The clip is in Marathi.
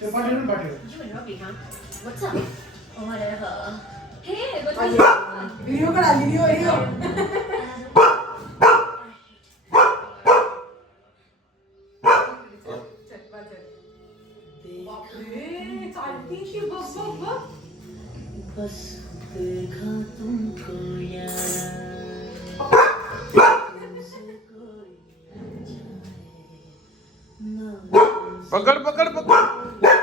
ते पाठवून पाठव. You and Robbie, huh? What's up? Whatever. Hey, what are Ayo. you? Video करा video. बापरे चालती ती बघ बघ बघ बस देखा तुमको यारा पकड पकड पकड